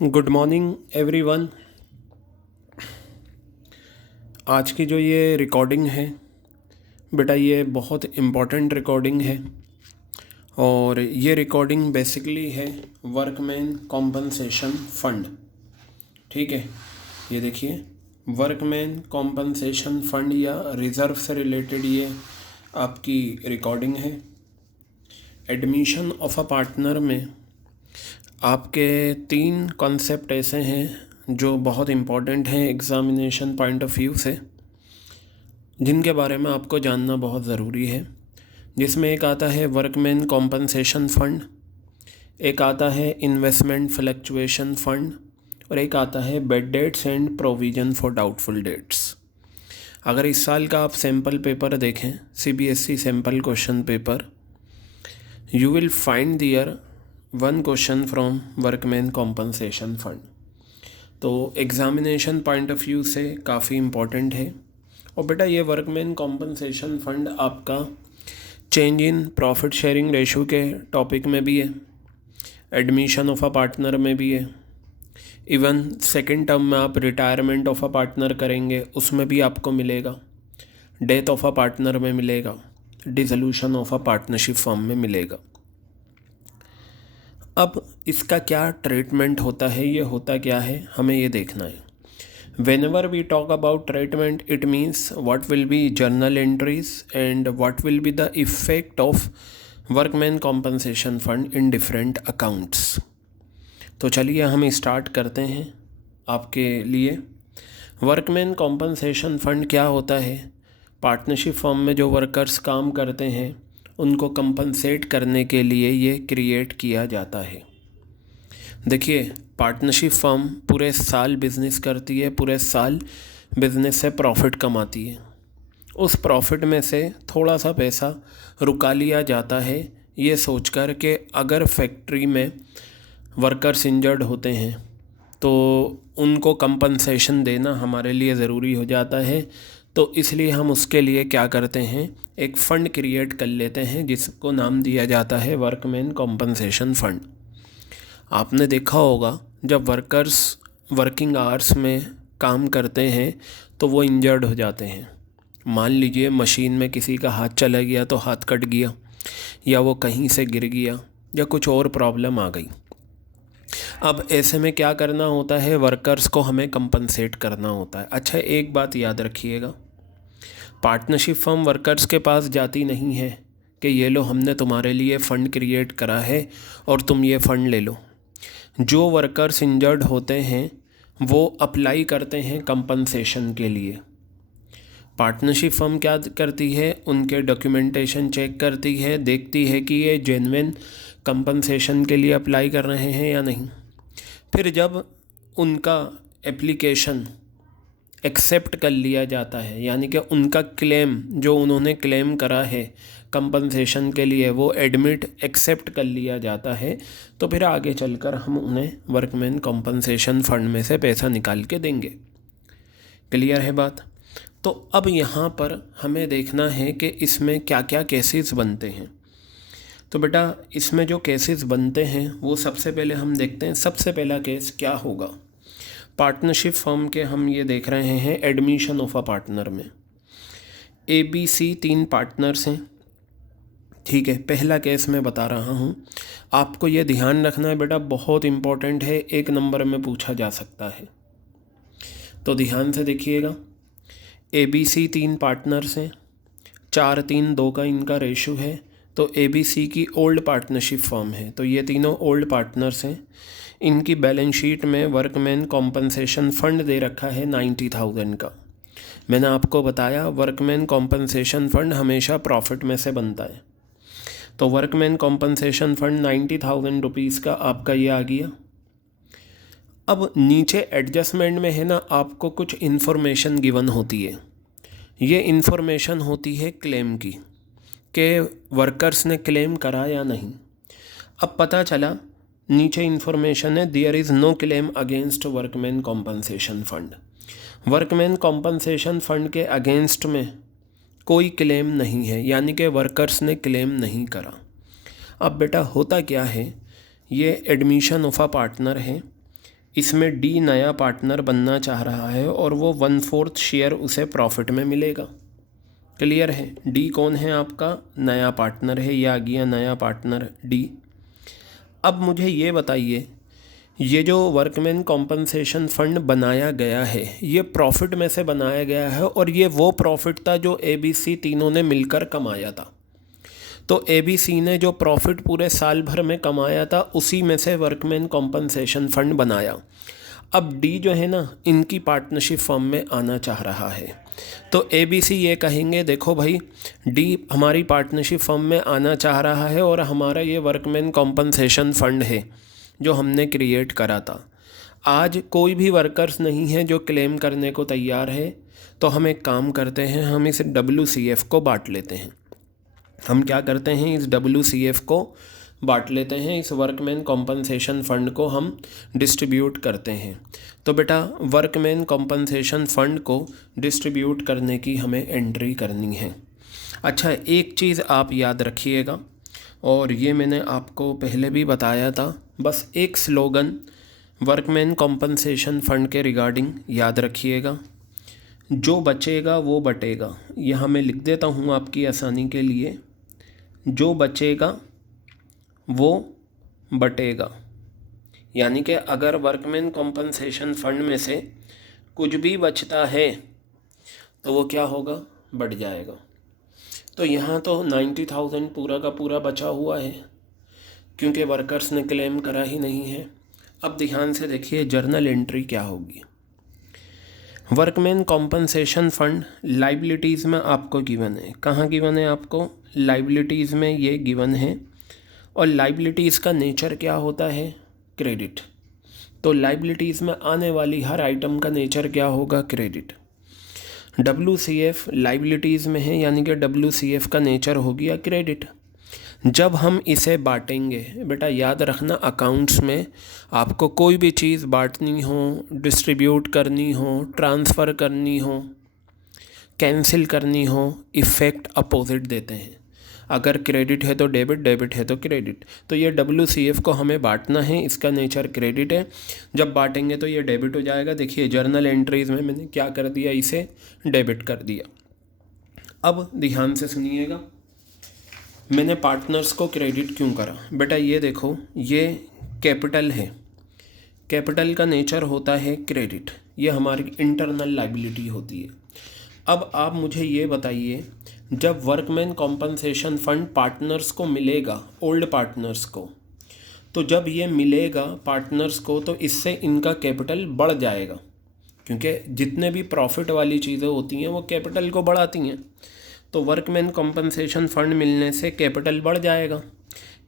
Good morning everyone. आज की जो ये रिकॉर्डिंग है बेटा, ये बहुत इम्पॉर्टेंट रिकॉर्डिंग है और ये रिकॉर्डिंग बेसिकली है वर्कमैन कॉम्पनसेशन फ़ंड। ठीक है, ये देखिए, वर्कमैन कॉम्पनसेशन फ़ंड या रिज़र्व से रिलेटेड ये आपकी रिकॉर्डिंग है। एडमिशन ऑफ अ पार्टनर में आपके 3 कॉन्सेप्ट ऐसे हैं जो बहुत इम्पॉर्टेंट हैं एग्ज़ामिनेशन पॉइंट ऑफ व्यू से, जिनके बारे में आपको जानना बहुत ज़रूरी है। जिसमें एक आता है वर्कमैन कॉम्पनसेशन फ़ंड, एक आता है इन्वेस्टमेंट फ्लक्चुएशन फ़ंड और एक आता है bad debts and provision for doubtful debts. अगर इस साल का आप सैम्पल पेपर देखें, CBSE sample question paper, you will find there 1 question from workman compensation fund. तो एग्ज़ामिनेशन पॉइंट ऑफ व्यू से काफ़ी इम्पॉर्टेंट है। और बेटा, ये वर्कमैन कॉम्पनसेशन फ़ंड आपका change in profit sharing ratio के टॉपिक में भी है, एडमिशन ऑफ अ पार्टनर में भी है, इवन सेकेंड टर्म में आप रिटायरमेंट ऑफ अ पार्टनर करेंगे उसमें भी आपको मिलेगा, डेथ ऑफ अ पार्टनर में मिलेगा, dissolution of a partnership form में मिलेगा। अब इसका क्या ट्रीटमेंट होता है, ये होता क्या है, हमें ये देखना है। Whenever we talk about treatment, it means what will be journal entries and what will be the effect of workman compensation fund in different accounts। तो चलिए हम स्टार्ट करते हैं आपके लिए। वर्कमैन कॉम्पनसेशन फ़ंड क्या होता है? पार्टनरशिप फॉर्म में जो वर्कर्स काम करते हैं उनको कंपनसेट करने के लिए ये क्रिएट किया जाता है। देखिए, पार्टनरशिप फर्म पूरे साल बिज़नेस करती है, पूरे साल बिज़नेस से प्रॉफिट कमाती है। उस प्रॉफिट में से थोड़ा सा पैसा रुका लिया जाता है, ये सोचकर कि अगर फैक्ट्री में वर्कर्स इंजर्ड होते हैं तो उनको कंपनसेशन देना हमारे लिए ज़रूरी हो जाता है। तो इसलिए हम उसके लिए क्या करते हैं, एक फ़ंड क्रिएट कर लेते हैं जिसको नाम दिया जाता है वर्कमैन कॉम्पनसेशन फ़ंड। आपने देखा होगा जब वर्कर्स वर्किंग आवर्स में काम करते हैं तो वो इंजर्ड हो जाते हैं। मान लीजिए मशीन में किसी का हाथ चला गया तो हाथ कट गया, या वो कहीं से गिर गया, या कुछ और प्रॉब्लम आ गई। अब ऐसे में क्या करना होता है, वर्कर्स को हमें कंपनसेट करना होता है। अच्छा, एक बात याद रखिएगा, पार्टनरशिप फर्म वर्कर्स के पास जाती नहीं है कि ये लो, हमने तुम्हारे लिए फ़ंड क्रिएट करा है और तुम ये फ़ंड ले लो। जो वर्कर्स इंजर्ड होते हैं वो अप्लाई करते हैं कंपनसेशन के लिए। पार्टनरशिप फर्म क्या करती है, उनके डॉक्यूमेंटेशन चेक करती है, देखती है कि ये जेन्युइन कंपनसेशन के लिए अप्लाई कर रहे हैं या नहीं। फिर जब उनका एप्लीकेशन एक्सेप्ट कर लिया जाता है, यानी कि उनका क्लेम जो उन्होंने क्लेम करा है कंपनसेशन के लिए वो एडमिट एक्सेप्ट कर लिया जाता है, तो फिर आगे चलकर हम उन्हें वर्कमैन कंपनसेशन फ़ंड में से पैसा निकाल के देंगे। क्लियर है बात? तो अब यहाँ पर हमें देखना है कि इसमें क्या क्या केसेस बनते हैं। तो बेटा, इसमें जो केसेस बनते हैं वो सबसे पहले हम देखते हैं। सबसे पहला केस क्या होगा, पार्टनरशिप फर्म के हम ये देख रहे हैं एडमिशन ऑफ अ पार्टनर में ABC 3 पार्टनर्स हैं। ठीक है, पहला केस मैं बता रहा हूँ, आपको ये ध्यान रखना है बेटा, बहुत इम्पोर्टेंट है, 1 नंबर में पूछा जा सकता है। तो ध्यान से देखिएगा, ABC 3 पार्टनर्स हैं, 4-3-2 का इनका रेशो है। तो ABC की ओल्ड पार्टनरशिप फर्म है, तो ये तीनों ओल्ड पार्टनर्स हैं। इनकी बैलेंस शीट में वर्कमैन कॉम्पनसेशन फ़ंड दे रखा है 90,000 का। मैंने आपको बताया वर्कमैन कॉम्पनसेशन फ़ंड हमेशा प्रॉफिट में से बनता है। तो वर्कमैन कॉम्पनसेशन फ़ंड 90,000 रुपीज़ का आपका ये आ गया। अब नीचे एडजस्टमेंट में है ना, आपको कुछ इन्फॉर्मेशन गिवन होती है। ये इन्फॉर्मेशन होती है क्लेम की, कि वर्कर्स ने क्लेम करा या नहीं। अब पता चला नीचे इन्फॉर्मेशन है, there is no claim against workman compensation fund. Workman compensation fund के अगेंस्ट में कोई क्लेम नहीं है, यानी कि वर्कर्स ने क्लेम नहीं करा। अब बेटा होता क्या है, ये एडमिशन ऑफ अ पार्टनर है, इसमें डी नया पार्टनर बनना चाह रहा है और वो 1/4 शेयर उसे प्रॉफिट में मिलेगा। क्लियर है? डी कौन है? आपका नया पार्टनर है, ये आ गया नया पार्टनर डी। अब मुझे ये बताइए, ये जो वर्कमैन कॉम्पनसेशन फ़ंड बनाया गया है ये प्रॉफिट में से बनाया गया है और ये वो प्रॉफिट था जो ABC तीनों ने मिलकर कमाया था। तो ABC ने जो प्रॉफिट पूरे साल भर में कमाया था उसी में से वर्कमैन कॉम्पनसेशन फ़ंड बनाया। अब डी जो है ना, इनकी पार्टनरशिप फर्म में आना चाह रहा है। तो ABC ये कहेंगे, देखो भाई, डी हमारी पार्टनरशिप फर्म में आना चाह रहा है और हमारा ये वर्कमैन कॉम्पनसेशन फ़ंड है जो हमने क्रिएट करा था। आज कोई भी वर्कर्स नहीं है जो क्लेम करने को तैयार है, तो हम एक काम करते हैं, हम इस WCF को बांट लेते हैं। हम क्या करते हैं, इस WCF को बांट लेते हैं, इस वर्कमैन कॉम्पनसेशन फ़ंड को हम डिस्ट्रीब्यूट करते हैं। तो बेटा वर्कमैन कॉम्पनसेशन फ़ंड को डिस्ट्रीब्यूट करने की हमें एंट्री करनी है। अच्छा, एक चीज़ आप याद रखिएगा, और ये मैंने आपको पहले भी बताया था, बस एक स्लोगन वर्कमैन कॉम्पनसेशन फ़ंड के रिगार्डिंग याद रखिएगा, जो बचेगा वो बटेगा। यहाँ मैं लिख देता हूँ आपकी आसानी के लिए, जो बचेगा वो बटेगा। यानी कि अगर वर्कमैन कॉम्पनसेशन फ़ंड में से कुछ भी बचता है तो वो क्या होगा, बढ़ जाएगा। तो यहाँ तो 90,000 पूरा का पूरा बचा हुआ है क्योंकि वर्कर्स ने क्लेम करा ही नहीं है। अब ध्यान से देखिए जर्नल एंट्री क्या होगी। वर्कमैन कॉम्पनसेशन फ़ंड लाइबिलिटीज़ में आपको गिवन है। कहाँ गिवन है आपको? लाइबिलिटीज़ में ये गिवन है। और लाइबिलिटीज़ का नेचर क्या होता है? क्रेडिट। तो लाइबिलिटीज़ में आने वाली हर आइटम का नेचर क्या होगा? क्रेडिट। WCF लाइबिलिटीज़ में है, यानी कि WCF का नेचर हो गया क्रेडिट। जब हम इसे बांटेंगे, बेटा याद रखना, अकाउंट्स में आपको कोई भी चीज़ बांटनी हो, डिस्ट्रीब्यूट करनी हो, ट्रांसफ़र करनी हो, कैंसिल करनी हो, इफ़ेक्ट अपोजिट देते हैं। अगर क्रेडिट है तो डेबिट, डेबिट है तो क्रेडिट। तो ये WCF को हमें बांटना है, इसका नेचर क्रेडिट है। जब बांटेंगे तो ये डेबिट हो जाएगा। देखिए जर्नल एंट्रीज़ में मैंने क्या कर दिया, इसे डेबिट कर दिया। अब ध्यान से सुनिएगा, मैंने पार्टनर्स को क्रेडिट क्यों करा? बेटा ये देखो, ये कैपिटल है, कैपिटल का नेचर होता है क्रेडिट, ये हमारी इंटरनल लाइबिलिटी होती है। अब आप मुझे ये बताइए, जब वर्कमैन कॉम्पनसेशन फ़ंड पार्टनर्स को मिलेगा, ओल्ड पार्टनर्स को, तो जब ये मिलेगा पार्टनर्स को तो इससे इनका कैपिटल बढ़ जाएगा, क्योंकि जितने भी प्रॉफिट वाली चीज़ें होती हैं वो कैपिटल को बढ़ाती हैं। तो वर्कमैन कॉम्पनसेशन फ़ंड मिलने से कैपिटल बढ़ जाएगा।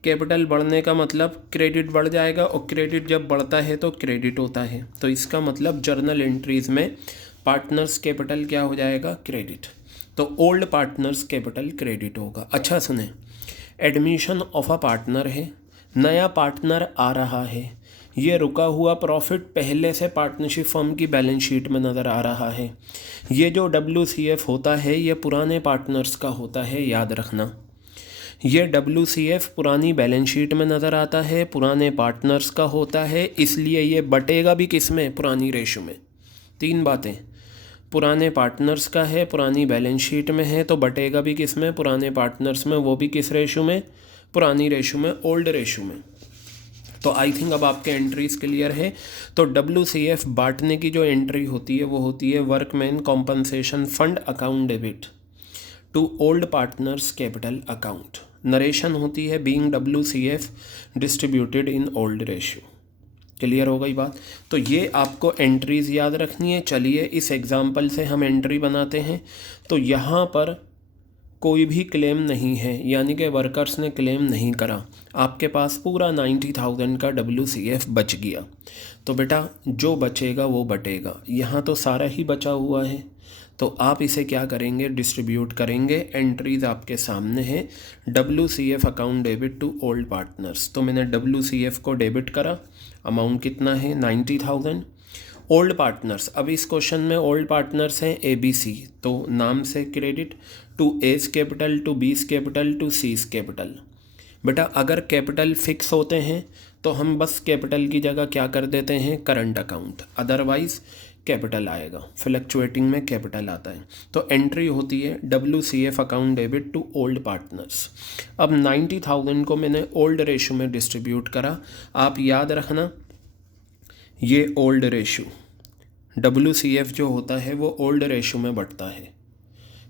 कैपिटल बढ़ने का मतलब क्रेडिट बढ़ जाएगा, और क्रेडिट जब बढ़ता है तो क्रेडिट होता है। तो इसका मतलब जर्नल एंट्रीज़ में पार्टनर्स कैपिटल क्या हो जाएगा? क्रेडिट। तो ओल्ड पार्टनर्स कैपिटल क्रेडिट होगा। अच्छा सुने, एडमिशन ऑफ अ पार्टनर है, नया पार्टनर आ रहा है, ये रुका हुआ प्रॉफिट पहले से पार्टनरशिप फर्म की बैलेंस शीट में नज़र आ रहा है। ये जो WCF होता है ये पुराने पार्टनर्स का होता है, याद रखना। ये WCF पुरानी बैलेंस शीट में नज़र आता है, पुराने पार्टनर्स का होता है, इसलिए ये बटेगा भी किस में? पुरानी रेशो में। तीन बातें, पुराने पार्टनर्स का है, पुरानी बैलेंस शीट में है, तो बटेगा भी किस में? पुराने पार्टनर्स में, वो भी किस रेशो में? पुरानी रेशो में, ओल्ड रेशो में। तो आई थिंक अब आपके एंट्रीज़ क्लियर है। तो WCF बांटने की जो एंट्री होती है वो होती है workman compensation fund account debit to old partners capital account. Narration होती है being WCF distributed in old ratio. Clear हो गई बात? तो ये आपको एंट्रीज़ याद रखनी है। चलिए इस एग्जांपल से हम एंट्री बनाते हैं। तो यहाँ पर कोई भी क्लेम नहीं है, यानी कि वर्कर्स ने क्लेम नहीं करा, आपके पास पूरा 90,000 का WCF बच गया। तो बेटा जो बचेगा वो बटेगा। यहाँ तो सारा ही बचा हुआ है, तो आप इसे क्या करेंगे? डिस्ट्रीब्यूट करेंगे। एंट्रीज़ आपके सामने है, WCF account debit to old partners. तो मैंने WCF को डेबिट करा, अमाउंट कितना है? 90,000। ओल्ड पार्टनर्स, अब इस क्वेश्चन में ओल्ड पार्टनर्स हैं ABC, तो नाम से credit to A's capital, to B's capital, to C's capital. बेटा अगर कैपिटल फिक्स होते हैं तो हम बस कैपिटल की जगह क्या कर देते हैं, करंट अकाउंट, अदरवाइज कैपिटल आएगा, फ्लक्चुएटिंग में कैपिटल आता है। तो एंट्री होती है WCF account debit to old partners. अब 90,000 को मैंने ओल्ड रेशो में डिस्ट्रीब्यूट करा। आप याद रखना ये ओल्ड रेशो WCF जो होता है वो ओल्ड रेशो में बढ़ता है।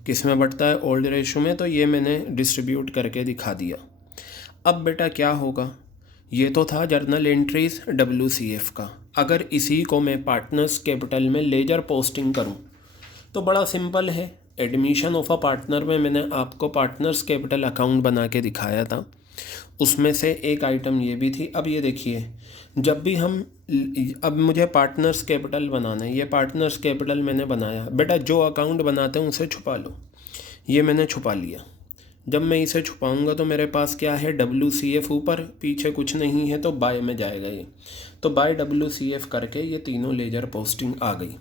किस में बढ़ता है, ओल्ड रेशो में। तो ये मैंने डिस्ट्रीब्यूट करके दिखा दिया। अब बेटा क्या होगा, ये तो था जर्नल एंट्रीज WCF का। अगर इसी को मैं पार्टनर्स कैपिटल में लेजर पोस्टिंग करूं तो बड़ा सिंपल है। एडमिशन ऑफ अ पार्टनर में मैंने आपको पार्टनर्स कैपिटल अकाउंट बना के दिखाया था, उसमें से एक आइटम ये भी थी। अब ये देखिए, जब भी हम, अब मुझे पार्टनर्स कैपिटल बनाना है, ये पार्टनर्स कैपिटल मैंने बनाया। बेटा जो अकाउंट बनाते हैं उसे छुपा लो, ये मैंने छुपा लिया। जब मैं इसे छुपाऊंगा तो मेरे पास क्या है, WCF ऊपर, पीछे कुछ नहीं है तो बाय में जाएगा ये। तो बाय WCF करके ये तीनों लेजर पोस्टिंग आ गई।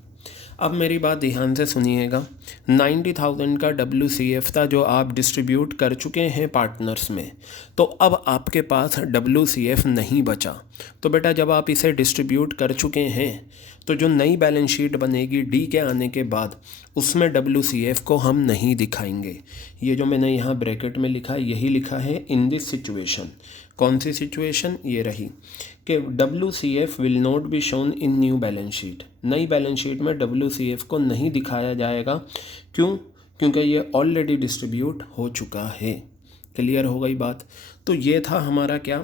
अब मेरी बात ध्यान से सुनिएगा, 90,000 का WCF था जो आप डिस्ट्रीब्यूट कर चुके हैं पार्टनर्स में। तो अब आपके पास WCF नहीं बचा। तो बेटा जब आप इसे डिस्ट्रीब्यूट कर चुके हैं तो जो नई बैलेंस शीट बनेगी D के आने के बाद, उसमें WCF को हम नहीं दिखाएंगे। ये जो मैंने यहाँ ब्रैकेट में लिखा, यही लिखा है इन दिस सिचुएशन। कौन सी सिचुएशन, ये रही कि WCF will not be shown in new balance sheet. नई बैलेंस शीट में WCF को नहीं दिखाया जाएगा। क्यों, क्योंकि ये ऑलरेडी डिस्ट्रीब्यूट हो चुका है। क्लियर हो गई बात। तो ये था हमारा क्या,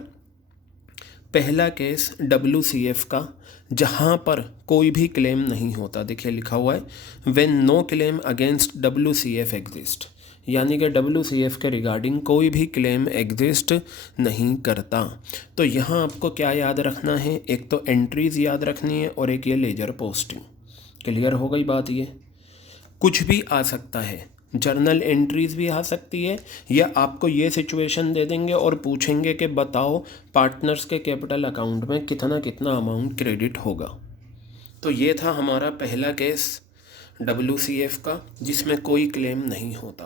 पहला केस WCF का, जहाँ पर कोई भी क्लेम नहीं होता। देखिए लिखा हुआ है when no claim against WCF exist, यानी कि WCF के रिगार्डिंग कोई भी क्लेम एग्जिस्ट नहीं करता। तो यहाँ आपको क्या याद रखना है, एक तो एंट्रीज़ याद रखनी है और एक ये लेजर पोस्टिंग। क्लियर हो गई बात। ये कुछ भी आ सकता है, जर्नल एंट्रीज़ भी आ सकती है, या आपको ये सिचुएशन दे देंगे और पूछेंगे कि बताओ पार्टनर्स के कैपिटल अकाउंट में कितना कितना अमाउंट क्रेडिट होगा। तो ये था हमारा पहला केस WCF का, जिसमें कोई क्लेम नहीं होता।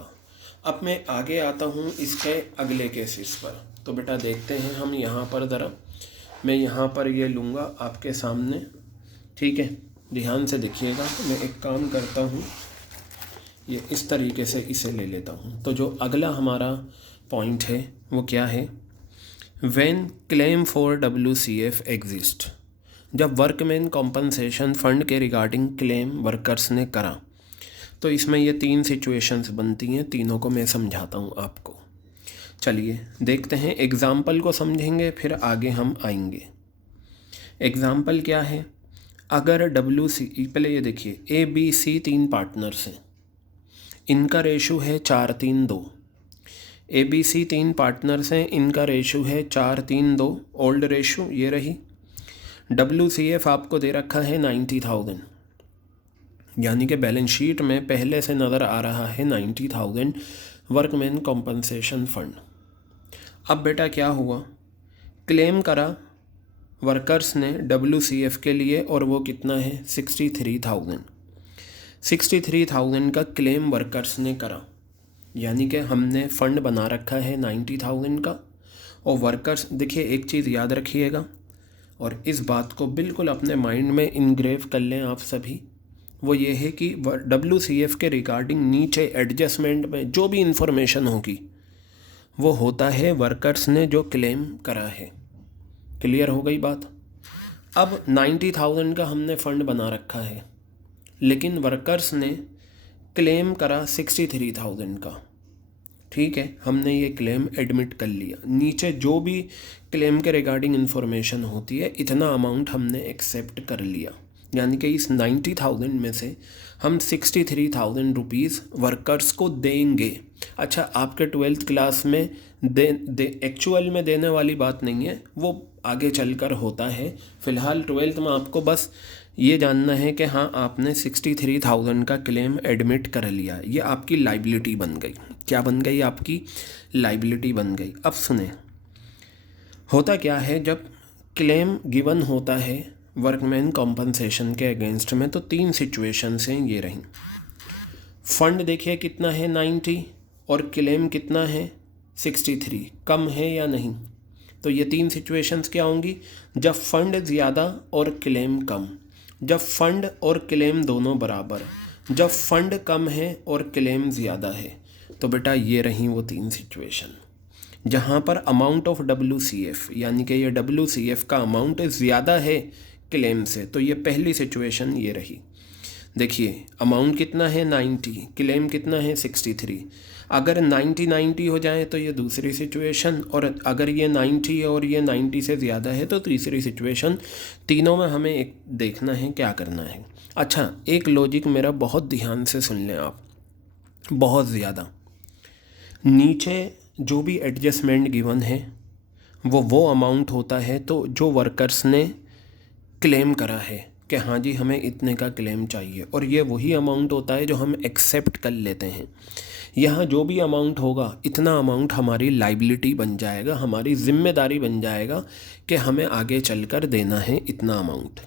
अब मैं आगे आता हूँ इसके अगले केसेस पर। तो बेटा देखते हैं हम यहाँ पर ज़रा, मैं यहाँ पर ये लूँगा आपके सामने, ठीक है, ध्यान से देखिएगा। मैं एक काम करता हूँ, ये इस तरीके से इसे ले लेता हूँ। तो जो अगला हमारा पॉइंट है वो क्या है, when claim for WCF exist, जब वर्कमैन कॉम्पनसेशन फ़ंड के रिगार्डिंग क्लेम वर्कर्स ने करा। तो इसमें ये तीन सिचुएशंस बनती हैं, तीनों को मैं समझाता हूँ आपको। चलिए देखते हैं, एग्ज़ाम्पल को समझेंगे फिर आगे हम आएंगे। एग्ज़ाम्पल क्या है, अगर पहले ये देखिए ABC 3 पार्टनर्स हैं, इनका रेशो है 4-3-2। ABC 3 पार्टनर्स हैं, इनका रेशो है 4-3-2, ओल्ड रेशो ये रही। WCF आपको दे रखा है 90,000, यानी कि बैलेंस शीट में पहले से नज़र आ रहा है 90,000 वर्कमैन कॉम्पनसेशन फ़ंड। अब बेटा क्या हुआ, क्लेम करा वर्कर्स ने WCF के लिए, और वो कितना है 63,000। 63,000 का क्लेम वर्कर्स ने करा, यानी कि हमने फ़ंड बना रखा है 90,000 का। और वर्कर्स, देखिए एक चीज़ याद रखिएगा और इस बात को बिल्कुल अपने माइंड में इनग्रेव कर लें आप सभी, वो ये है कि WCF के रिगार्डिंग नीचे एडजस्टमेंट में जो भी इंफॉर्मेशन होगी वो होता है वर्कर्स ने जो क्लेम करा है। क्लियर हो गई बात। अब 90,000 का हमने फ़ंड बना रखा है, लेकिन वर्कर्स ने क्लेम करा 63,000 का। ठीक है, हमने ये क्लेम एडमिट कर लिया। नीचे जो भी क्लेम के रिगार्डिंग इन्फॉर्मेशन होती है, इतना अमाउंट हमने एक्सेप्ट कर लिया, यानी कि इस 90,000 में से हम 63,000 रुपीज़ वर्कर्स को देंगे। अच्छा, आपके 12th क्लास में एक्चुअल में देने वाली बात नहीं है, वो आगे चलकर होता है। फ़िलहाल 12th में आपको बस ये जानना है कि हाँ आपने 63,000 का क्लेम एडमिट कर लिया, ये आपकी लाइबिलिटी बन गई। क्या बन गई, आपकी लाइबिलिटी बन गई। अब सुने, होता क्या है जब क्लेम गिवन होता है वर्कमैन कॉम्पनसेशन के अगेंस्ट में, तो 3 सिचुएशंस हैं, ये रहीं। फ़ंड देखिए कितना है 90 और क्लेम कितना है 63, कम है या नहीं, तो ये 3 सिचुएशंस क्या होंगी? जब फंड ज़्यादा और क्लेम कम, जब फंड और क्लेम दोनों बराबर, जब फंड कम है और क्लेम ज़्यादा है। तो बेटा ये रही वो 3 सिचुएशन जहाँ पर अमाउंट ऑफ WCF यानी कि ये WCF का अमाउंट ज़्यादा है क्लेम से। तो ये पहली सिचुएशन ये रही। देखिए अमाउंट कितना है 90, क्लेम कितना है 63। अगर 90-90 हो जाए तो ये दूसरी सिचुएशन, और अगर ये 90 और ये 90 से ज़्यादा है तो तीसरी सिचुएशन। तीनों में हमें एक देखना है क्या करना है। अच्छा, एक लॉजिक मेरा बहुत ध्यान से सुन लें आप, बहुत ज़्यादा। नीचे जो भी एडजस्टमेंट गिवन है वो अमाउंट होता है तो जो वर्कर्स ने क्लेम करा है कि हाँ जी हमें इतने का क्लेम चाहिए, और ये वही अमाउंट होता है जो हम एक्सेप्ट कर लेते हैं। यहाँ जो भी अमाउंट होगा इतना अमाउंट हमारी लाइबिलिटी बन जाएगा, हमारी जिम्मेदारी बन जाएगा कि हमें आगे चलकर देना है इतना अमाउंट।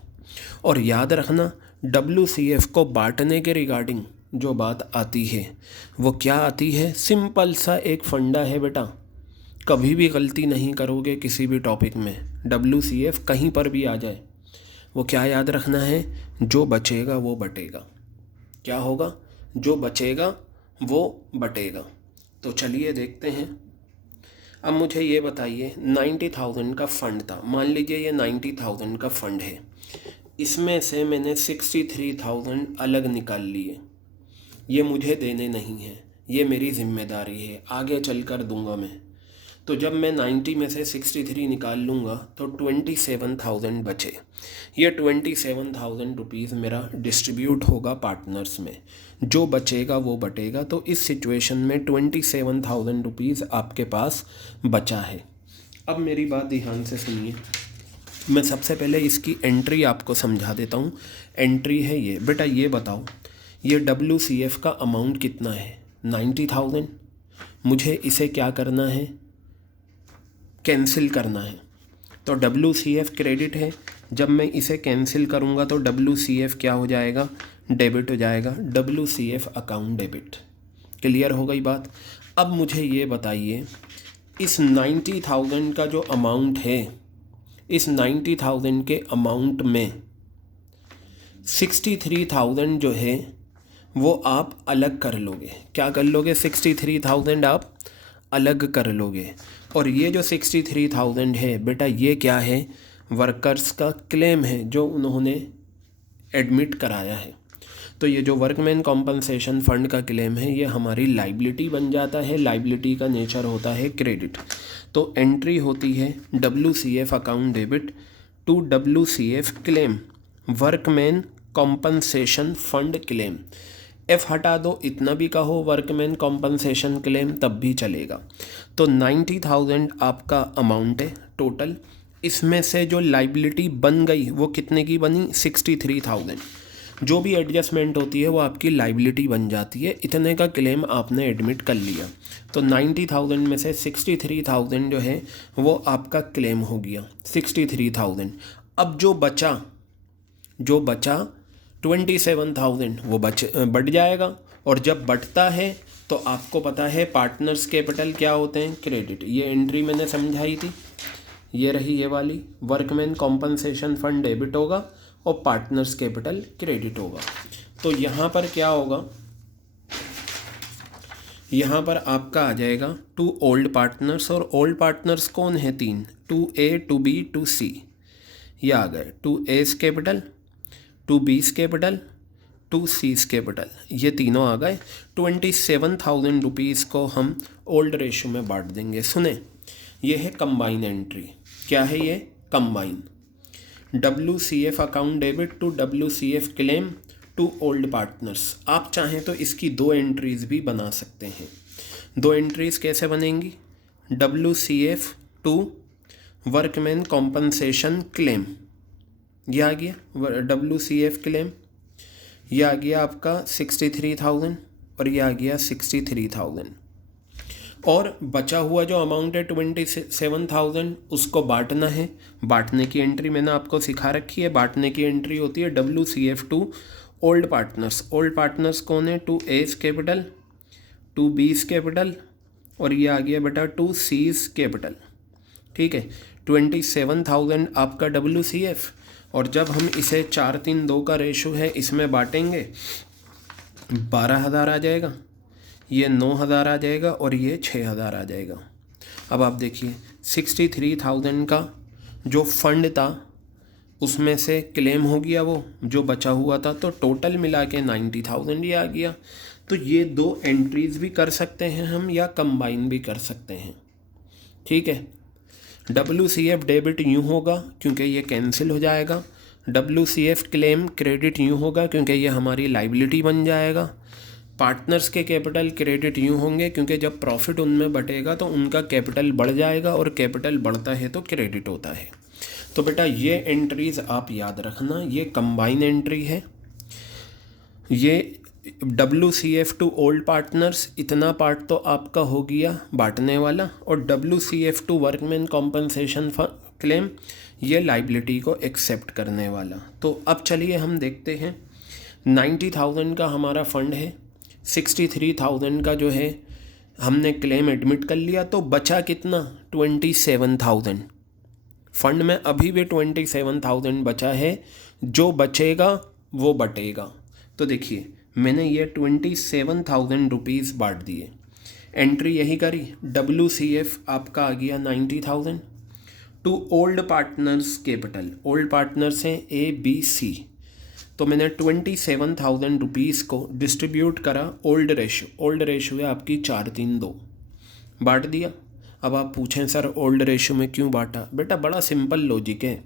और याद रखना WCF को बांटने के रिगार्डिंग जो बात आती है वो क्या आती है? सिंपल सा एक फंडा है बेटा, कभी भी गलती नहीं करोगे किसी भी टॉपिक में, WCF कहीं पर भी आ जाए। वो क्या याद रखना है? जो बचेगा वो बटेगा। क्या होगा? जो बचेगा वो बटेगा। तो चलिए देखते हैं। अब मुझे ये बताइए 90,000 का फ़ंड था, मान लीजिए ये 90,000 का फ़ंड है, इसमें से मैंने 63,000 अलग निकाल लिए। ये मुझे देने नहीं हैं, ये मेरी ज़िम्मेदारी है, आगे चलकर दूंगा मैं। तो जब मैं 90 में से 63 निकाल लूँगा तो 27,000 बचे। ये 27,000 रुपीज़ मेरा डिस्ट्रीब्यूट होगा पार्टनर्स में, जो बचेगा वो बटेगा। तो इस सिचुएशन में 27,000 रुपीज़ आपके पास बचा है। अब मेरी बात ध्यान से सुनिए, मैं सबसे पहले इसकी एंट्री आपको समझा देता हूँ। एंट्री है ये, बेटा ये बताओ ये WCF का अमाउंट कितना है? 90,000। मुझे इसे क्या करना है? कैंसिल करना है। तो WCF क्रेडिट है, जब मैं इसे कैंसिल करूँगा तो WCF क्या हो जाएगा? डेबिट हो जाएगा। WCF account debit. क्लियर हो गई बात? अब मुझे ये बताइए इस 90,000 का जो अमाउंट है, इस 90,000 के अमाउंट में 63,000 जो है वो आप अलग कर लोगे। क्या कर लोगे? 63,000 आप अलग कर लोगे। और ये जो 63,000 है बेटा ये क्या है? वर्कर्स का क्लेम है जो उन्होंने एडमिट कराया है। तो ये जो वर्कमैन कॉम्पनसेशन फ़ंड का क्लेम है ये हमारी लाइबिलिटी बन जाता है। लाइबिलिटी का नेचर होता है क्रेडिट। तो एंट्री होती है WCF account debit to WCF claim, workman compensation fund claim. F हटा दो, इतना भी कहो वर्कमैन कॉम्पनसेशन क्लेम तब भी चलेगा। तो 90,000 आपका अमाउंट है टोटल, इसमें से जो लाइबिलिटी बन गई वो कितने की बनी? 63,000। जो भी एडजस्टमेंट होती है वो आपकी लाइबिलिटी बन जाती है। इतने का क्लेम आपने एडमिट कर लिया तो 90,000 में से 63,000 जो है वो आपका क्लेम हो गया 63,000। अब जो बचा 27,000 वो बढ़ जाएगा। और जब बढ़ता है तो आपको पता है पार्टनर्स कैपिटल क्या होते हैं? क्रेडिट। ये एंट्री मैंने समझाई थी, ये रही ये वाली। वर्कमैन कॉम्पनसेशन फंड डेबिट होगा और पार्टनर्स कैपिटल क्रेडिट होगा। तो यहाँ पर क्या होगा? यहाँ पर आपका आ जाएगा टू ओल्ड पार्टनर्स, और ओल्ड पार्टनर्स कौन है? 3, 2A 2B 2C। ये आ गए 2A's capital, 2B's capital, 2C's capital, ये तीनों आ गए। 27,000 रुपीज़ को हम ओल्ड रेशो में बांट देंगे। सुने, ये है कंबाइन एंट्री। क्या है ये? Combine. WCF account debit to WCF claim to old partners. आप चाहें तो इसकी 2 एंट्रीज़ भी बना सकते हैं। 2 एंट्रीज़ कैसे बनेंगी? WCF to workman compensation claim, यह आ गया WCF क्लेम, यह आ गया आपका 63,000 और यह आ गया 63,000। और बचा हुआ जो अमाउंट है 27,000 उसको बांटना है। बांटने की एंट्री मैंने आपको सिखा रखी है। बांटने की एंट्री होती है WCF to old partners. Old partners कौन है? 2A's कैपिटल, 2B's कैपिटल और ये आ गया बेटा 2C's कैपिटल। ठीक है, 27,000 आपका WCF, और जब हम इसे 4-3-2 का रेशो है इसमें बांटेंगे 12,000 आ जाएगा, ये 9,000 आ जाएगा और ये 6,000 आ जाएगा। अब आप देखिए 63,000 का जो फंड था उसमें से क्लेम हो गया वो जो बचा हुआ था, तो टोटल मिला के 90,000 ही आ गया। तो ये दो एंट्रीज भी कर सकते हैं हम या कंबाइन भी कर सकते हैं। ठीक है, WCF डेबिट यूँ होगा क्योंकि ये कैंसिल हो जाएगा, WCF क्लेम क्रेडिट यूँ होगा क्योंकि ये हमारी लाइबिलिटी बन जाएगा, पार्टनर्स के कैपिटल क्रेडिट यूँ होंगे क्योंकि जब प्रॉफिट उनमें बटेगा तो उनका कैपिटल बढ़ जाएगा और कैपिटल बढ़ता है तो क्रेडिट होता है। तो बेटा ये एंट्रीज आप याद रखना, ये कंबाइन एंट्री है, ये WCF टू ओल्ड पार्टनर्स इतना पार्ट तो आपका हो गया बांटने वाला, और WCF to workman compensation claim ये लाइबिलिटी को एक्सेप्ट करने वाला। तो अब चलिए हम देखते हैं, 90,000 का हमारा फंड है, 63,000 का जो है हमने क्लेम एडमिट कर लिया, तो बचा कितना 27,000। फंड में अभी भी 27,000 बचा है, जो बचेगा वो बटेगा। तो देखिए मैंने ये 27,000 रुपीज़ बांट दिए, एंट्री यही करी, WCF आपका आ गया 90,000 to old partners capital, old partners हैं ABC, तो मैंने 27,000 रुपीज़ को डिस्ट्रीब्यूट करा ओल्ड रेशो है आपकी 4-3-2, बांट दिया। अब आप पूछें सर ओल्ड रेशो में क्यों बांटा? बेटा बड़ा सिंपल लॉजिक है,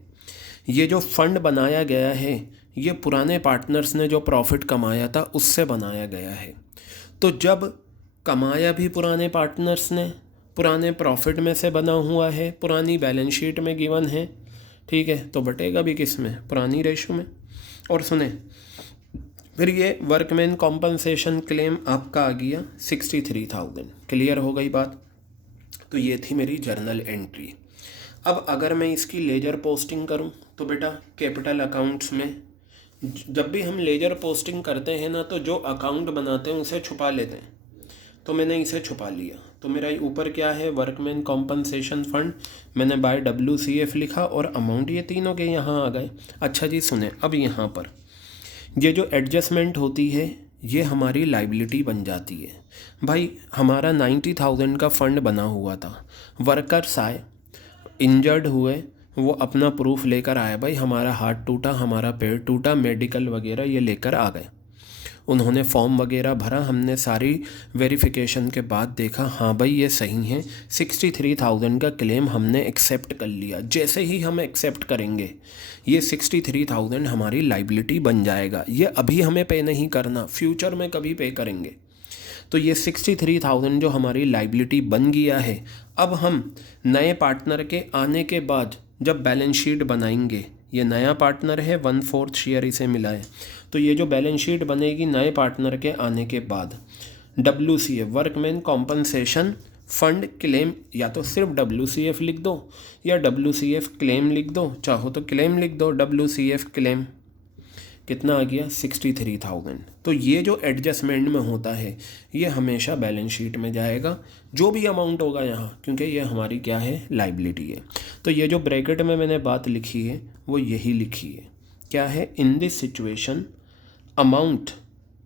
ये जो फंड बनाया गया है ये पुराने पार्टनर्स ने जो प्रॉफिट कमाया था उससे बनाया गया है, तो जब कमाया भी पुराने पार्टनर्स ने, पुराने प्रॉफिट में से बना हुआ है, पुरानी बैलेंस शीट में गिवन है, ठीक है, तो बटेगा भी किस में? पुरानी रेशो में। और सुने फिर ये वर्कमैन कॉम्पनसेशन क्लेम आपका आ गया 63,000, क्लियर हो गई बात? तो ये थी मेरी जर्नल एंट्री। अब अगर मैं इसकी लेजर पोस्टिंग करूं तो बेटा कैपिटल अकाउंट्स में जब भी हम लेजर पोस्टिंग करते हैं ना, तो जो अकाउंट बनाते हैं उसे छुपा लेते हैं, तो मैंने इसे छुपा लिया। तो मेरा ऊपर क्या है, वर्कमैन कॉम्पनसेशन फंड, मैंने बाय WCF लिखा और अमाउंट ये तीनों के यहाँ आ गए। अच्छा जी सुने, अब यहाँ पर ये जो एडजस्टमेंट होती है ये हमारी लाइबिलिटी बन जाती है। भाई हमारा 90,000 का फंड बना हुआ था, वर्कर्स आए, इंजर्ड हुए, वो अपना प्रूफ लेकर आए, भाई हमारा हाथ टूटा, हमारा पैर टूटा, मेडिकल वगैरह ये लेकर आ गए, उन्होंने फॉर्म वगैरह भरा, हमने सारी वेरिफिकेशन के बाद देखा हाँ भाई ये सही है, 63,000 का क्लेम हमने एक्सेप्ट कर लिया। जैसे ही हम एक्सेप्ट करेंगे ये 63,000 हमारी लाइबिलिटी बन जाएगा, ये अभी हमें पे नहीं करना, फ्यूचर में कभी पे करेंगे। तो ये 63,000 जो हमारी लाइबिलिटी बन गया है, अब हम नए पार्टनर के आने के बाद जब बैलेंस शीट बनाएंगे, ये नया पार्टनर है, 1/4 शेयर इसे मिला है, तो ये जो बैलेंस शीट बनेगी नए पार्टनर के आने के बाद, WCF workman compensation fund claim, या तो सिर्फ WCF लिख दो या WCF क्लेम लिख दो, चाहो तो क्लेम लिख दो, WCF क्लेम कितना आ गया 63,000। तो ये जो एडजस्टमेंट में होता है ये हमेशा बैलेंस शीट में जाएगा, जो भी अमाउंट होगा यहाँ, क्योंकि ये हमारी क्या है, लाइबिलिटी है। तो ये जो ब्रैकेट में मैंने बात लिखी है वो यही लिखी है, क्या है, in this situation amount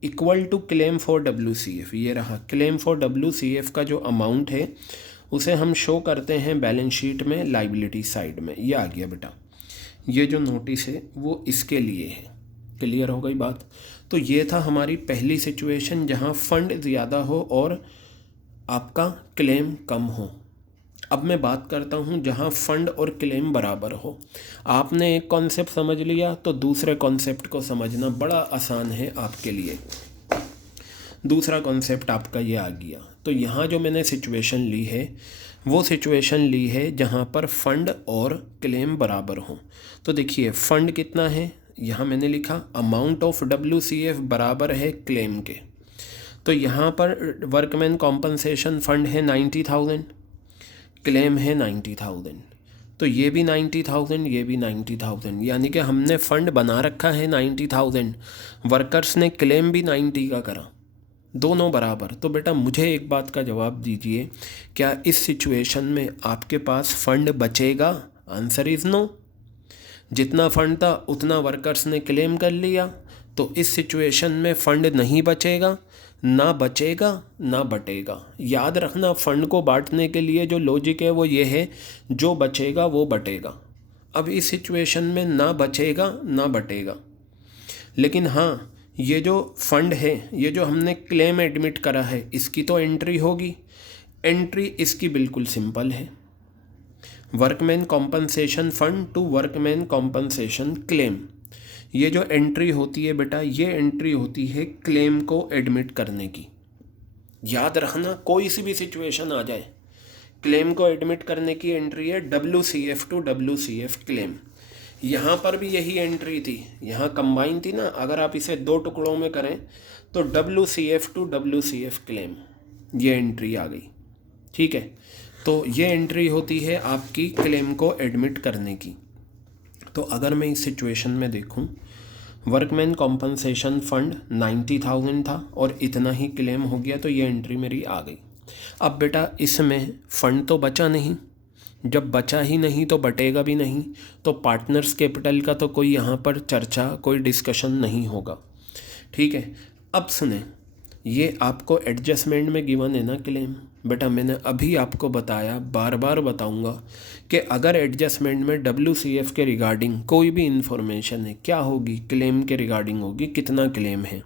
equal to claim for WCF, ये रहा क्लेम फॉर WCF का जो अमाउंट है उसे हम शो करते हैं बैलेंस शीट में लाइबिलिटी साइड में, ये आ गया बेटा। ये जो नोटिस है वो इसके लिए है, क्लियर हो गई बात? तो ये था हमारी पहली सिचुएशन जहाँ फंड ज़्यादा हो और आपका क्लेम कम हो। अब मैं बात करता हूँ जहाँ फंड और क्लेम बराबर हो। आपने एक कॉन्सेप्ट समझ लिया तो दूसरे कॉन्सेप्ट को समझना बड़ा आसान है आपके लिए। दूसरा कॉन्सेप्ट आपका ये आ गया। तो यहाँ जो मैंने सिचुएशन ली है वो सिचुएशन ली है जहाँ पर फंड और क्लेम बराबर हों। तो देखिए फंड कितना है, यहाँ मैंने लिखा अमाउंट ऑफ WCF बराबर है क्लेम के। तो यहाँ पर वर्कमैन कॉम्पनसेशन फंड है 90,000, क्लेम है 90,000, तो ये भी 90,000, ये भी 90,000, यानी कि हमने फ़ंड बना रखा है 90,000, वर्कर्स ने क्लेम भी 90 का करा, दोनों बराबर। तो बेटा मुझे एक बात का जवाब दीजिए, क्या इस सिचुएशन में आपके पास फंड बचेगा? Answer is no. जितना फंड था उतना वर्कर्स ने क्लेम कर लिया, तो इस सिचुएशन में फंड नहीं बचेगा, ना बचेगा ना बटेगा। याद रखना, फंड को बांटने के लिए जो लॉजिक है वो ये है, जो बचेगा वो बटेगा। अब इस सिचुएशन में ना बचेगा ना बटेगा, लेकिन हाँ ये जो फंड है, ये जो हमने क्लेम एडमिट करा है, इसकी तो एंट्री होगी। एंट्री इसकी बिल्कुल सिंपल है, workman compensation fund to workman compensation claim. ये जो एंट्री होती है बेटा, ये एंट्री होती है क्लेम को एडमिट करने की। याद रखना, कोई सी भी सिचुएशन आ जाए, क्लेम को एडमिट करने की एंट्री है WCF टू WCF क्लेम। यहाँ पर भी यही एंट्री थी, यहाँ कंबाइन थी ना। अगर आप इसे दो टुकड़ों में करें तो WCF टू WCF क्लेम, ये एंट्री आ गई। ठीक है, तो ये एंट्री होती है आपकी क्लेम को एडमिट करने की। तो अगर मैं इस सिचुएशन में देखूं, वर्कमैन कॉम्पनसेशन फंड 90,000 था और इतना ही क्लेम हो गया, तो ये एंट्री मेरी आ गई। अब बेटा इसमें फ़ंड तो बचा नहीं, जब बचा ही नहीं तो बटेगा भी नहीं, तो पार्टनर्स कैपिटल का तो कोई यहाँ पर चर्चा, कोई डिस्कशन नहीं होगा। ठीक है, अब सुने, ये आपको एडजस्टमेंट में गिवन है ना क्लेम। बेटा मैंने अभी आपको बताया, बार बार बताऊंगा कि अगर एडजस्टमेंट में WCF के रिगार्डिंग कोई भी इन्फॉर्मेशन है, क्या होगी? क्लेम के रिगार्डिंग होगी, कितना क्लेम है,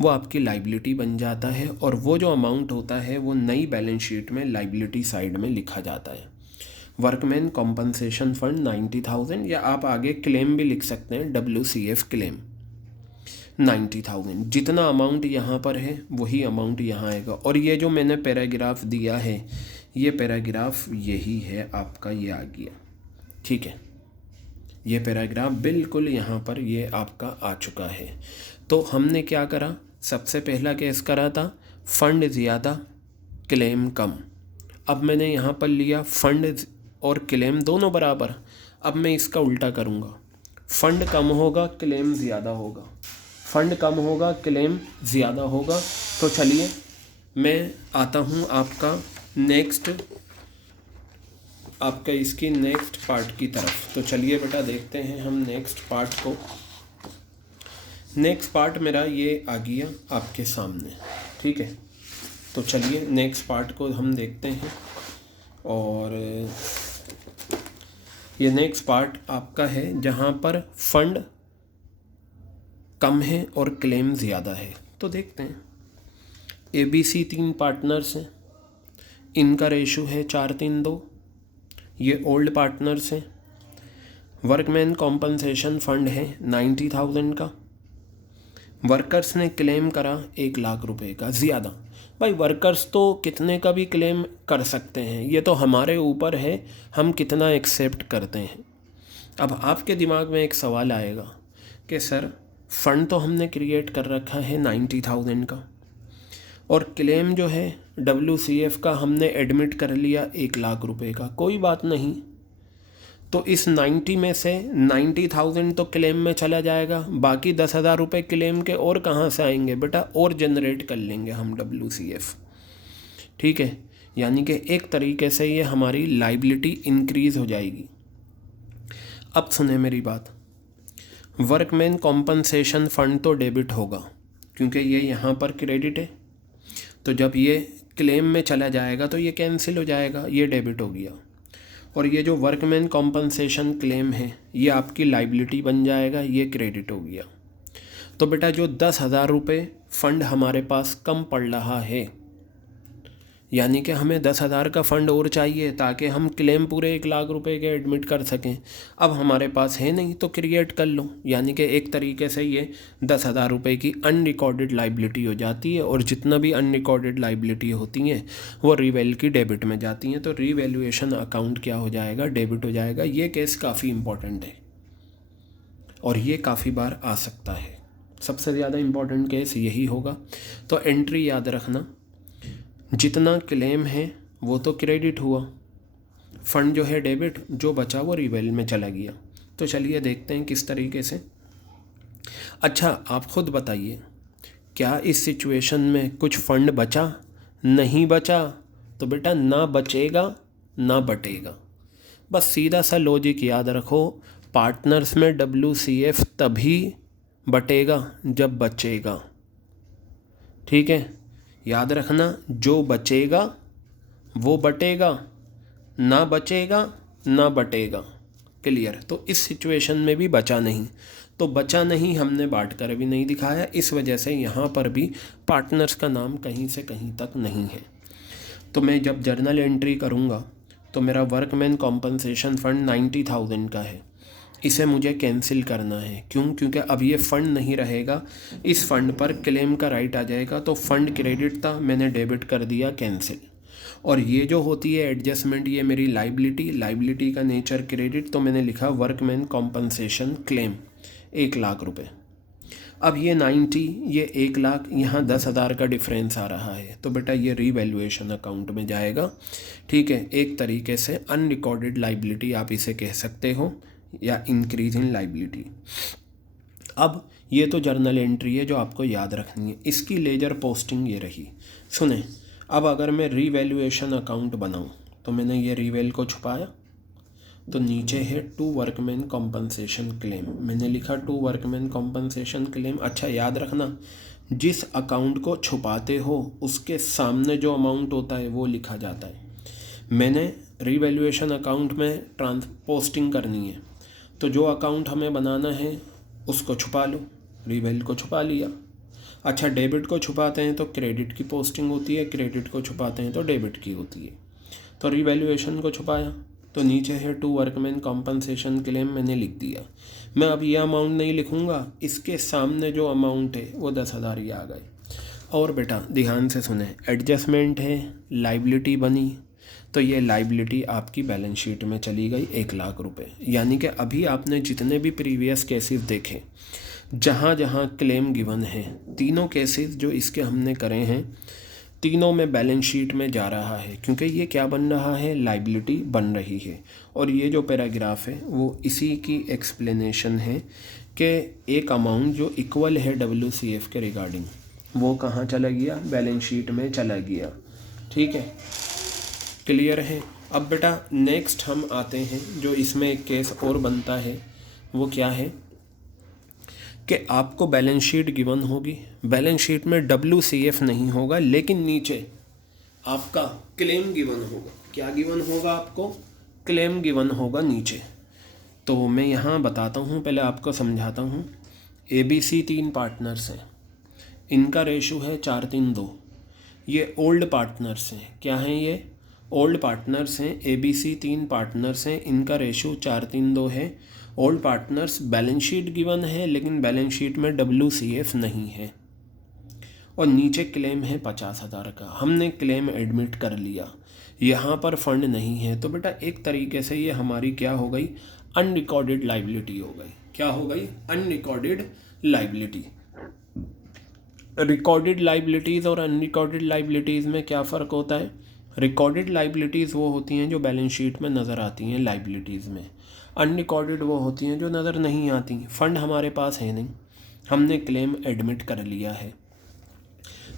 वो आपकी लाइबिलिटी बन जाता है, और वो जो अमाउंट होता है वो नई बैलेंस शीट में लाइबिलिटी साइड में लिखा जाता है। वर्कमैन कॉम्पनसेशन फंड 90,000, या आप आगे क्लेम भी लिख सकते हैं, WCF क्लेम 90,000। जितना अमाउंट यहाँ पर है वही अमाउंट यहाँ आएगा। और ये जो मैंने पैराग्राफ दिया है, ये पैराग्राफ यही है आपका, ये आ गया। ठीक है, ये पैराग्राफ बिल्कुल यहाँ पर ये आपका आ चुका है। तो हमने क्या करा? सबसे पहला केस करा था फंड ज़्यादा क्लेम कम। अब मैंने यहाँ पर लिया फंड और क्लेम दोनों बराबर। अब मैं इसका उल्टा करूँगा, फंड कम होगा क्लेम ज़्यादा होगा, फंड कम होगा क्लेम ज़्यादा होगा। तो चलिए मैं आता हूँ आपका नेक्स्ट, आपका इसकी नेक्स्ट पार्ट की तरफ। तो चलिए बेटा देखते हैं हम नेक्स्ट पार्ट को। नेक्स्ट पार्ट मेरा ये आ गया आपके सामने। ठीक है, तो चलिए नेक्स्ट पार्ट को हम देखते हैं। और ये नेक्स्ट पार्ट आपका है जहाँ पर फंड कम है और क्लेम ज़्यादा है। तो देखते हैं, ABC 3 पार्टनर्स हैं, इनका रेशो है 4-3-2, ये ओल्ड पार्टनर्स हैं। वर्कमैन कॉम्पनसेशन फंड है 90,000 का, वर्कर्स ने क्लेम करा 1 लाख रुपए का ज़्यादा। भाई वर्कर्स तो कितने का भी क्लेम कर सकते हैं, ये तो हमारे ऊपर है हम कितना एक्सेप्ट करते हैं। अब आपके दिमाग में एक सवाल आएगा कि सर फ़ंड तो हमने क्रिएट कर रखा है 90,000 का, और क्लेम जो है WCF का हमने एडमिट कर लिया 1 लाख रुपए का। कोई बात नहीं, तो इस 90 में से 90,000 तो क्लेम में चला जाएगा, बाकी 10,000 रुपये क्लेम के और कहाँ से आएंगे बेटा? और जनरेट कर लेंगे हम WCF। ठीक है, यानी कि एक तरीके से ये हमारी लाइबिलिटी इंक्रीज़ हो जाएगी। अब सुने मेरी बात, वर्कमैन कॉम्पनसेशन फ़ंड तो डेबिट होगा क्योंकि ये यहाँ पर क्रेडिट है, तो जब ये क्लेम में चला जाएगा तो ये कैंसिल हो जाएगा, ये डेबिट हो गया। और ये जो वर्कमैन कॉम्पनसेशन क्लेम है ये आपकी लाइबिलिटी बन जाएगा, ये क्रेडिट हो गया। तो बेटा जो 10,000 रुपये फ़ंड हमारे पास कम पड़ रहा है, यानी कि हमें 10,000 का फ़ंड और चाहिए ताकि हम क्लेम पूरे 1 लाख रुपए के एडमिट कर सकें। अब हमारे पास है नहीं तो क्रिएट कर लो, यानी कि एक तरीके से ये 10,000 रुपये की अनरिकॉर्डेड लाइबिलिटी हो जाती है, और जितना भी अनरिकॉर्डेड लाइबिलिटी होती हैं वो रीवैल की डेबिट में जाती हैं। तो रीवैल्यूएशन अकाउंट क्या हो जाएगा? डेबिट हो जाएगा। ये केस काफ़ी इम्पोर्टेंट है और ये काफ़ी बार आ सकता है, सबसे ज़्यादा इम्पोर्टेंट केस यही होगा। तो एंट्री याद रखना, जितना क्लेम है वो तो क्रेडिट हुआ, फ़ंड जो है डेबिट, जो बचा वो रिवेल में चला गया। तो चलिए देखते हैं किस तरीके से। अच्छा आप खुद बताइए, क्या इस सिचुएशन में कुछ फंड बचा? नहीं बचा, तो बेटा ना बचेगा ना बटेगा। बस सीधा सा लॉजिक याद रखो, पार्टनर्स में WCF तभी बटेगा जब बचेगा। ठीक है, याद रखना, जो बचेगा वो बटेगा, ना बचेगा ना बटेगा। क्लियर? तो इस सिचुएशन में भी बचा नहीं, तो बचा नहीं हमने बांट कर भी नहीं दिखाया, इस वजह से यहाँ पर भी पार्टनर्स का नाम कहीं से कहीं तक नहीं है। तो मैं जब जर्नल एंट्री करूँगा तो मेरा वर्कमैन कॉम्पनसेशन फ़ंड 90,000 का है, इसे मुझे कैंसिल करना है। क्यों? क्योंकि अब ये फ़ंड नहीं रहेगा, इस फ़ंड पर क्लेम का राइट आ जाएगा। तो फ़ंड क्रेडिट था, मैंने डेबिट कर दिया, कैंसिल। और ये जो होती है एडजस्टमेंट, ये मेरी लाइबिलिटी का नेचर क्रेडिट, तो मैंने लिखा वर्कमैन कॉम्पनसेशन क्लेम 1,00,000 रुपये। अब ये 90, ये 1,00,000, यहाँ 10,000 का डिफरेंस आ रहा है, तो बेटा ये रीवैल्यूएशन अकाउंट में जाएगा। ठीक है, एक तरीके से अनरिकॉर्डेड लाइबिलिटी आप इसे कह सकते हो, या इंक्रीज इन लाइबिलिटी। अब ये तो जर्नल एंट्री है जो आपको याद रखनी है, इसकी लेजर पोस्टिंग ये रही। सुने, अब अगर मैं रीवैल्यूएशन अकाउंट बनाऊँ तो मैंने ये रीवैल को छुपाया, तो नीचे है टू वर्कमैन कॉम्पनसेशन क्लेम, मैंने लिखा टू वर्कमैन कॉम्पनसेशन क्लेम। अच्छा याद रखना, जिस अकाउंट को छुपाते हो उसके सामने जो अमाउंट होता है वो लिखा जाता है। मैंने रीवैल्यूएशन अकाउंट में पोस्टिंग करनी है, तो जो अकाउंट हमें बनाना है उसको छुपा लो, रीवैल को छुपा लिया। अच्छा, डेबिट को छुपाते हैं तो क्रेडिट की पोस्टिंग होती है, क्रेडिट को छुपाते हैं तो डेबिट की होती है। तो रीवैल्यूएशन को छुपाया, तो नीचे है टू वर्कमैन कॉम्पनसेशन क्लेम, मैंने लिख दिया। मैं अब ये अमाउंट नहीं लिखूँगा, इसके सामने जो अमाउंट है वो 10,000 ही आ गए। और बेटा ध्यान से सुने, एडजस्टमेंट है, लाइबिलिटी बनी, तो ये लाइबिलिटी आपकी बैलेंस शीट में चली गई 1,00,000 रुपये। यानी कि अभी आपने जितने भी प्रीवियस केसेस देखे जहाँ जहाँ क्लेम गिवन है, तीनों केसेस जो इसके हमने करे हैं, तीनों में बैलेंस शीट में जा रहा है, क्योंकि ये क्या बन रहा है, लाइबिलिटी बन रही है। और ये जो पैराग्राफ है वो इसी की एक्सप्लेनेशन है कि एक अमाउंट जो इक्वल है WCF के रिगार्डिंग, वो कहाँ चला गया, बैलेंस शीट में चला गया। ठीक है, क्लियर है? अब बेटा नेक्स्ट हम आते हैं, जो इसमें एक केस और बनता है, वो क्या है कि आपको बैलेंस शीट गिवन होगी, बैलेंस शीट में WCF नहीं होगा, लेकिन नीचे आपका क्लेम गिवन होगा। क्या गिवन होगा आपको? क्लेम गिवन होगा नीचे। तो मैं यहाँ बताता हूँ, पहले आपको समझाता हूँ। ABC 3 पार्टनर्स हैं, इनका रेशो है 4-3-2। ये ओल्ड पार्टनर्स हैं। क्या हैं ये? ओल्ड पार्टनर्स हैं। ABC 3 पार्टनर्स हैं, इनका रेशो 4-3-2 है। Old partners, balance sheet given है लेकिन बैलेंस शीट में WCF नहीं है, और नीचे क्लेम है 50,000 का। हमने क्लेम एडमिट कर लिया, यहाँ पर फंड नहीं है, तो बेटा एक तरीके से ये हमारी क्या हो गई, अनरिकॉर्डेड लाइबिलिटी हो गई। क्या हो गई? Unrecorded liability. रिकॉर्डेड लाइबिलिटीज़ और अनरिकॉर्डेड लाइबिलिटीज़ में क्या फ़र्क होता है? रिकॉर्डेड लाइबिलिटीज़ वो होती हैं जो बैलेंस शीट में नज़र आती हैं लाइबिलिटीज़ में, अनरिकॉर्डेड वो होती हैं जो नज़र नहीं आती। फ़ंड हमारे पास है नहीं, हमने क्लेम एडमिट कर लिया है,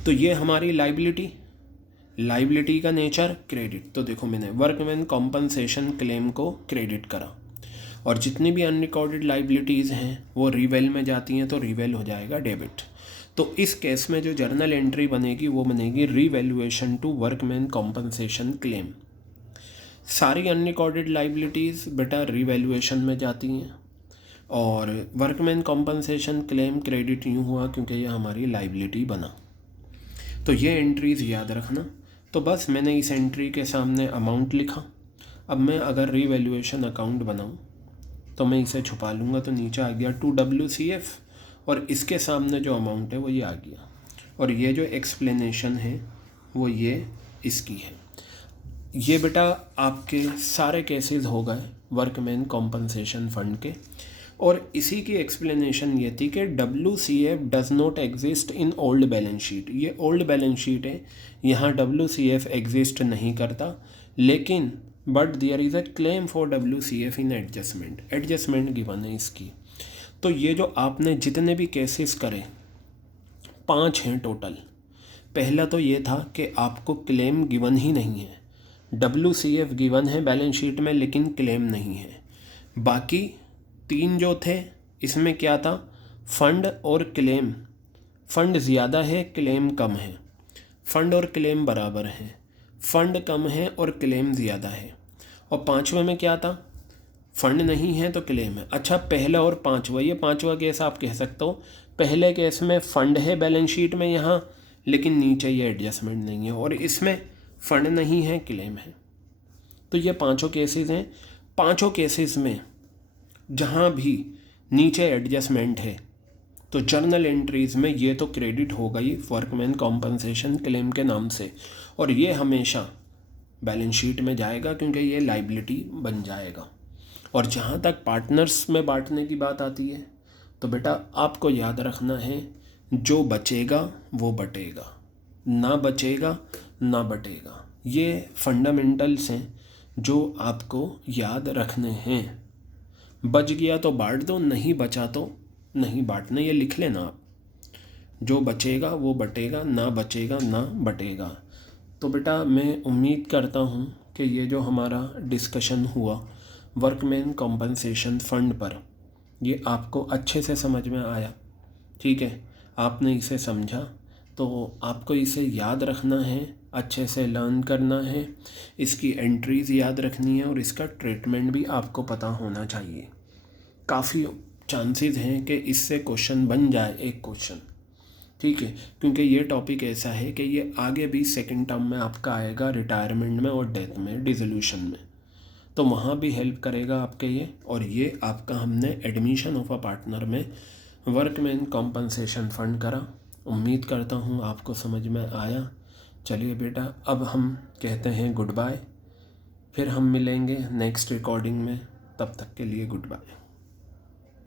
तो ये हमारी लाइबिलिटी का नेचर क्रेडिट। तो देखो मैंने वर्कमैन कॉम्पनसेशन क्लेम को क्रेडिट करा, और जितनी भी अनरिकॉर्डेड लाइबिलिटीज़ हैं वो रीवेल में जाती हैं, तो रीवेल हो जाएगा डेबिट। तो इस केस में जो जर्नल एंट्री बनेगी वो बनेगी revaluation to workman compensation claim. सारी अनरिकॉर्डेड लाइबिलिटीज़ बेटा रीवैल्यूएशन में जाती हैं, और वर्कमैन कॉम्पनसेशन क्लेम क्रेडिट यूँ हुआ क्योंकि ये हमारी लाइबिलिटी बना। तो ये एंट्रीज़ याद रखना। तो बस मैंने इस एंट्री के सामने अमाउंट लिखा। अब मैं अगर रीवैल्यूएशन अकाउंट बनाऊँ तो मैं इसे छुपा लूँगा, तो नीचे आ गया टू WCF, और इसके सामने जो अमाउंट है वो ये आ गया, और ये जो एक्सप्लेनेशन है वो ये इसकी है। ये बेटा आपके सारे केसेस हो गए वर्कमैन कॉम्पनसेशन फ़ंड के, और इसी की एक्सप्लेनेशन ये थी कि WCF does not exist in old balance sheet. ये ओल्ड बैलेंस शीट है, यहाँ WCF एग्जिस्ट नहीं करता, लेकिन but there is a claim for WCF in adjustment given है इसकी। तो ये जो आपने जितने भी केसेस करे 5 हैं टोटल। पहला तो ये था कि आपको क्लेम गिवन ही नहीं है, WCF गिवन है बैलेंस शीट में लेकिन क्लेम नहीं है। बाकी 3 जो थे इसमें क्या था, फंड और क्लेम। फंड ज़्यादा है, क्लेम कम है। फंड और क्लेम बराबर हैं, फंड कम है और क्लेम ज़्यादा है। और 5वें में क्या था, फंड नहीं है तो क्लेम है। अच्छा, पहला और 5वां, ये 5वां केस आप कह सकते हो। पहले केस में फ़ंड है बैलेंस शीट में यहाँ, लेकिन नीचे ये एडजस्टमेंट नहीं है, और इसमें फ़ंड नहीं है, क्लेम है। तो ये 5 केसेस हैं। 5 केसेस में जहाँ भी नीचे एडजस्टमेंट है तो जर्नल एंट्रीज़ में ये तो क्रेडिट हो गई वर्कमैन कॉम्पनसेशन क्लेम के नाम से, और ये हमेशा बैलेंस शीट में जाएगा क्योंकि ये लाइबिलिटी बन जाएगा। और जहाँ तक पार्टनर्स में बांटने की बात आती है तो बेटा आपको याद रखना है, जो बचेगा वो बटेगा, ना बचेगा ना बटेगा। ये फंडामेंटल्स हैं जो आपको याद रखने हैं। बच गया तो बांट दो, नहीं बचा तो नहीं बांटना, ये लिख लेना आप। जो बचेगा वो बटेगा, ना बचेगा ना बटेगा। तो बेटा मैं उम्मीद करता हूँ कि ये जो हमारा डिस्कशन हुआ वर्कमैन कॉम्पनसेशन फ़ंड पर, ये आपको अच्छे से समझ में आया। ठीक है, आपने इसे समझा तो आपको इसे याद रखना है, अच्छे से लर्न करना है, इसकी एंट्रीज़ याद रखनी है और इसका ट्रीटमेंट भी आपको पता होना चाहिए। काफ़ी चांसेस हैं कि इससे क्वेश्चन बन जाए एक क्वेश्चन। ठीक है, क्योंकि ये टॉपिक ऐसा है कि ये आगे भी सेकंड टर्म में आपका आएगा, रिटायरमेंट में और डेथ में, डिसोल्यूशन में, तो वहाँ भी हेल्प करेगा आपके ये। और ये आपका हमने एडमिशन ऑफ अ पार्टनर में वर्कमैन कॉम्पनसेशन फ़ंड करा। उम्मीद करता हूँ आपको समझ में आया। चलिए बेटा, अब हम कहते हैं गुड बाय, फिर हम मिलेंगे नेक्स्ट रिकॉर्डिंग में। तब तक के लिए गुड बाय।